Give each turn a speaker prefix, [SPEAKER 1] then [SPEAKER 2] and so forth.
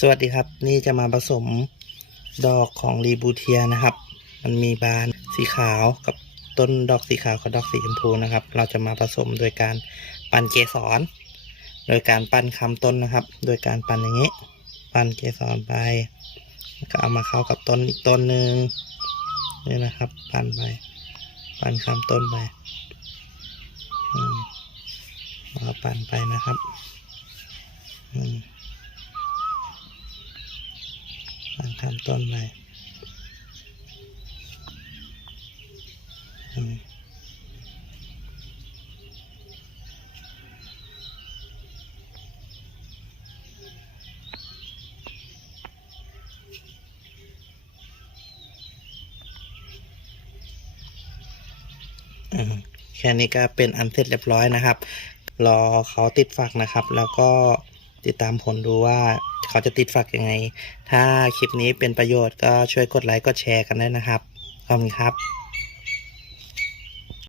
[SPEAKER 1] สวัสดีครับ นี่จะมาผสมดอกของรีบูเทียนะครับ มันมีบานสีขาวกับต้นดอกสีขาวกับดอกสีชมพูนะครับ เราจะมาผสมโดยการปั่นเกสร โดยการปั้นคำต้นนะครับ โดยการปั่นอย่างนี้ ปั้นเกสรไปแล้วก็เอามาเข้ากับต้นอีกต้นหนึ่งนี่นะครับ ปั้นไป ปั้นคำต้นไปอืมแล้วก็ปั่นไปนะครับอืม ตั้งคำต้นไปอืมอืมแค่นี้ก็เป็นอันเสร็จเรียบร้อยนะครับ รอเขาติดฝักนะครับ แล้วก็ ติดตามผลดูว่าเขาจะติดฝักยังไง ถ้าคลิปนี้เป็นประโยชน์ก็ช่วยกดไลค์กดแชร์กันด้วยนะครับ ขอบคุณครับ